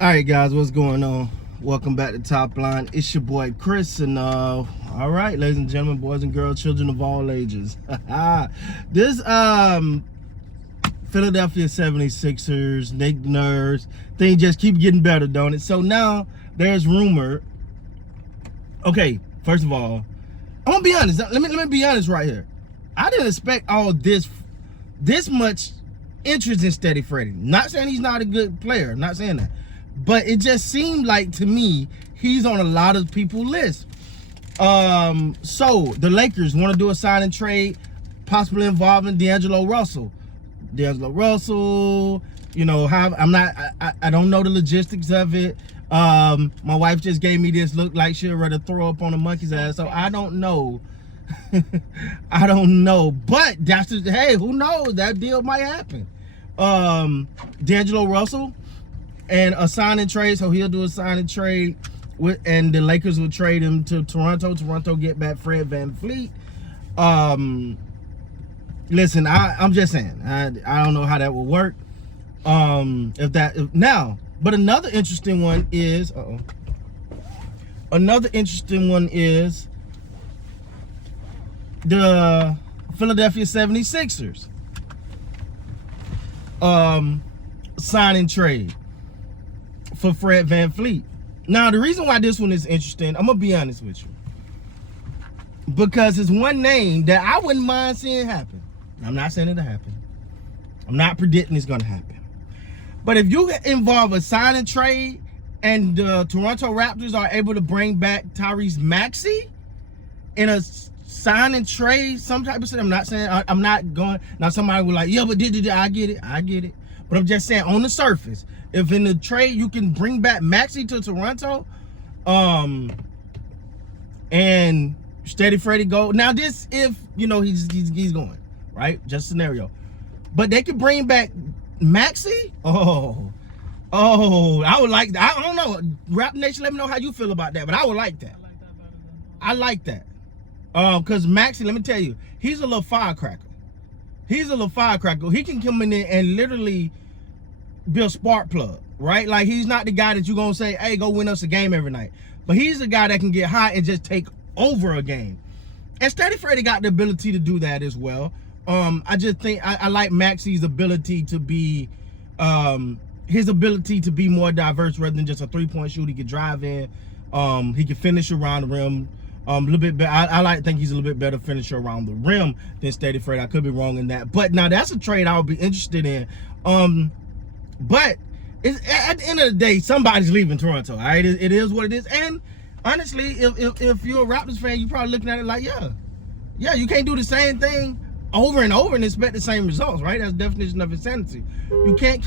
All right, guys, what's going on? Welcome back to Top Line. It's your boy Chris, and all right, ladies and gentlemen, boys and girls, children of all ages. This Philadelphia 76ers, Nick Nurse thing just keep getting better, don't it? So now there's rumor. Okay, first of all, I'm gonna be honest. Let me be honest right here. I didn't expect all this much interest in Steady Freddie. Not saying he's not a good player. I'm not saying that. But it just seemed like, to me, he's on a lot of people's list. So the Lakers want to do a sign and trade, possibly involving D'Angelo Russell. You know, I don't know the logistics of it. My wife just gave me this look like she'd rather throw up on a monkey's ass. So I don't know. I don't know. But that's just, hey, who knows? That deal might happen. D'Angelo Russell. And a sign and trade, so he'll do a sign and trade, and the Lakers will trade him to Toronto. Toronto get back Fred VanVleet. Listen, I'm just saying, I don't know how that will work. But another interesting one is, the Philadelphia 76ers sign and trade for Fred VanVleet. Now, the reason why this one is interesting, I'm gonna be honest with you, because it's one name that I wouldn't mind seeing happen. I'm not saying it'll happen. I'm not predicting it's gonna happen. But if you involve a sign and trade, and the Toronto Raptors are able to bring back Tyrese Maxey in a sign and trade, some type of thing, I'm not saying I'm not going. Now somebody will like, yeah, but I get it. But I'm just saying, on the surface, if in the trade you can bring back Maxey to Toronto, and Steady Freddie go. Now this, if you know he's going, right? Just scenario. But they could bring back Maxey. Oh, I would like that. I don't know. Rap Nation, let me know how you feel about that. But I would like that. I like that. Because Maxey, let me tell you, he's a little firecracker. He can come in there and literally be a spark plug, right? Like, he's not the guy that you're gonna say, hey, go win us a game every night. But he's the guy that can get hot and just take over a game. And Steady Freddie got the ability to do that as well. I just think I like Maxey's ability to be more diverse rather than just a three-point shooter. He could drive in, he can finish around the rim. A little bit better. I think he's a little bit better finisher around the rim than Steady Freddie. I could be wrong in that, but now that's a trade I would be interested in. But at the end of the day, somebody's leaving Toronto. All right, it is what it is. And honestly, if you're a Raptors fan, you're probably looking at it like, yeah, you can't do the same thing over and over and expect the same results, right? That's the definition of insanity. You can't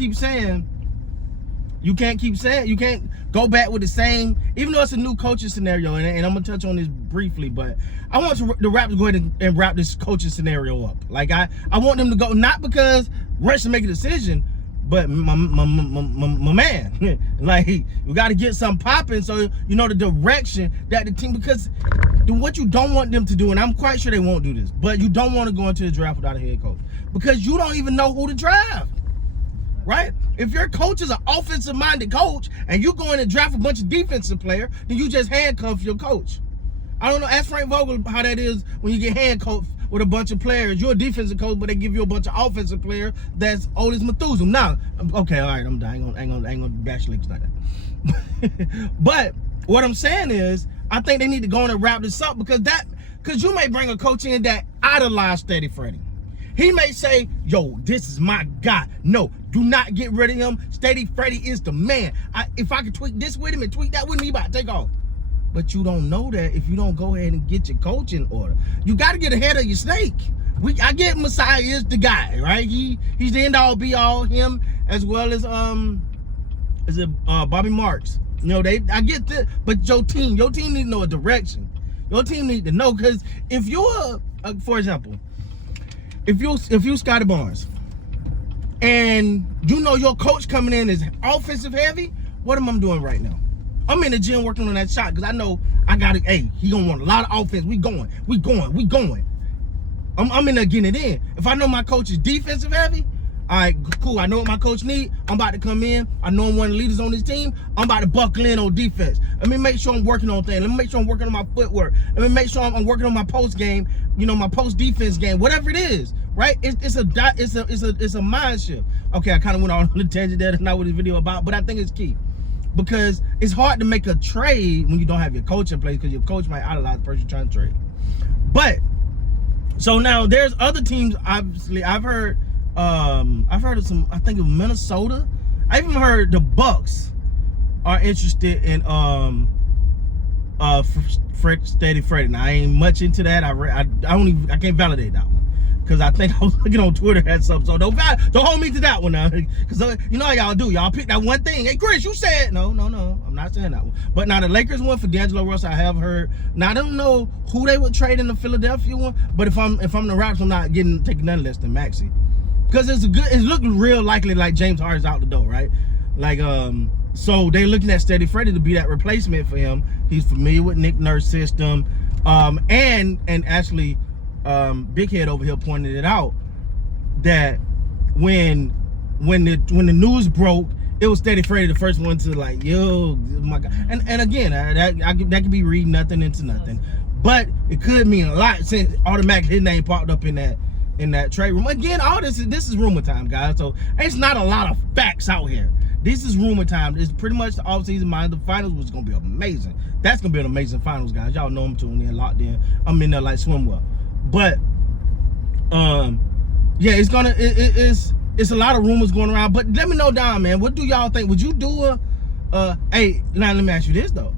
go back with the same, even though it's a new coaching scenario, and I'm gonna touch on this briefly, but I want the Raptors to go ahead and wrap this coaching scenario up. Like, I want them to go, not because Russ should make a decision, but my man, like, we got to get something popping, so you know the direction that the team, because what you don't want them to do, and I'm quite sure they won't do this, but you don't want to go into the draft without a head coach, because you don't even know who to draft. Right? If your coach is an offensive-minded coach and you go in and draft a bunch of defensive players, then you just handcuff your coach. I don't know. Ask Frank Vogel how that is when you get handcuffed with a bunch of players. You're a defensive coach, but they give you a bunch of offensive players that's old as Methuselah. Now, okay, all right, I'm done. I ain't gonna bash leaks like that. But what I'm saying is, I think they need to go in and wrap this up, because you may bring a coach in that idolizes Steady Freddie. He may say, yo, this is my guy. No, do not get rid of him. Steady Freddie is the man. If I could tweak this with him and tweak that with me, he about to take off. But you don't know that if you don't go ahead and get your coach in order. You got to get ahead of your snake. I get Messiah is the guy, right? He's the end all be all. Him as well as Bobby Marks. You know, I get that, but your team need to know a direction. Your team need to know, because if you're, for example, if you Scotty Barnes and you know your coach coming in is offensive heavy, what am I doing right now? I'm in the gym working on that shot, because I know I got to, hey, he gonna want a lot of offense. We going. I'm in there getting it in. If I know my coach is defensive heavy, All right, cool. I know what my coach need. I'm about to come in. I know I'm one of the leaders on this team. I'm about to buckle in on defense. Let me make sure I'm working on things. Let me make sure I'm working on my footwork. Let me make sure I'm working on my post game. You know, my post defense game. Whatever it is, right? It's a mind shift. Okay, I kind of went on a tangent there. That's not what this video about, but I think it's key because it's hard to make a trade when you don't have your coach in place because your coach might idolize the person you're trying to trade. But so now there's other teams. Obviously, I've heard of some. I think of Minnesota. I even heard the Bucks are interested in Steady Freddy. Now I ain't much into that. I can't validate that one because I think I was looking on Twitter had something. So don't hold me to that one now because you know how y'all do. Y'all pick that one thing. Hey Chris, you said no. I'm not saying that one. But now the Lakers one for D'Angelo Russell, I have heard. Now I don't know who they would trade in the Philadelphia one. But if I'm the Raptors, I'm not taking none less than Maxey. Because it's looking real likely like James Harden's out the door, right? Like, so they're looking at Steady Freddy to be that replacement for him. He's familiar with Nick Nurse's system. And actually, Big Head over here pointed it out that when the news broke, it was Steady Freddy the first one to like, yo, my God. And again, that could be reading nothing into nothing. But it could mean a lot since automatically his name popped up in that trade room. Again, all this is rumor time, guys. So it's not a lot of facts out here. This is rumor time. It's pretty much the offseason mind. The finals was gonna be amazing. That's gonna be an amazing finals, guys. Y'all know I'm tuning in, locked in. I'm in there like swimwear. But yeah, it's a lot of rumors going around. But let me know down, man. What do y'all think? Would you do hey, now let me ask you this though.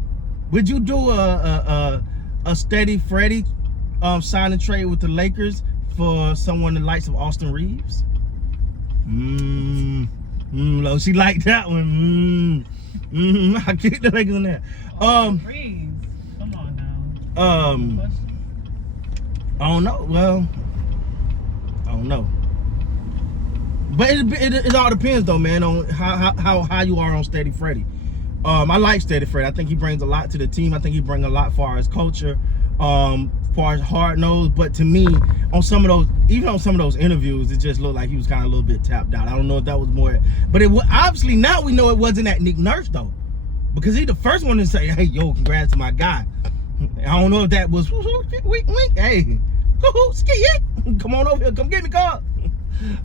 Would you do a Steady Freddy sign and trade with the Lakers for someone the likes of Austin Reeves? She liked that one. I kicked the Lakers on that. Reeves, come on now. I don't know. Well, I don't know. But it all depends though, man, on how you are on Steady Freddy. I like Steady Freddy. I think he brings a lot to the team. I think he brings a lot as far as culture. Far as hard nose, but to me, on some of those interviews, it just looked like he was kind of a little bit tapped out. I don't know if that was more, but it was obviously now we know it wasn't that Nick Nurse though, because he's the first one to say, "Hey, yo, congrats to my guy." I don't know if that was wink, hey, come on over here, come get me, car.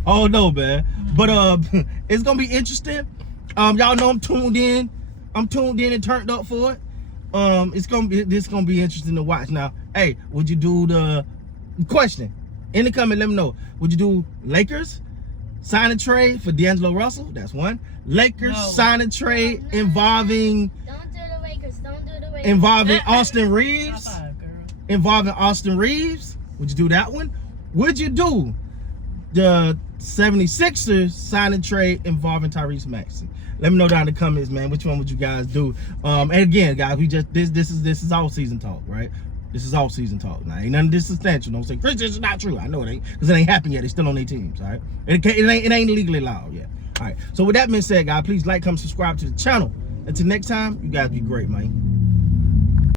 Oh no, man, but it's gonna be interesting. Y'all know I'm tuned in and turned up for it. This gonna be interesting to watch. Now, hey, would you do the question in the comment? Let me know. Would you do Lakers sign a trade for D'Angelo Russell? That's one. Lakers sign a trade involving. Don't do the Lakers. Don't do the Lakers. Involving Austin Reeves. High five, girl. Involving Austin Reeves. Would you do that one? Would you do the 76ers sign a trade involving Tyrese Maxey? Let me know down in the comments, man. Which one would you guys do? And again, guys, we just this is all season talk, right? This is all season talk. Now, ain't nothing this substantial. Don't say Chris, this is not true. I know it ain't, because it ain't happened yet. They still on their teams, all right? It ain't legally allowed yet. All right. So with that being said, guys, please like, comment, subscribe to the channel. Until next time, you guys be great, man.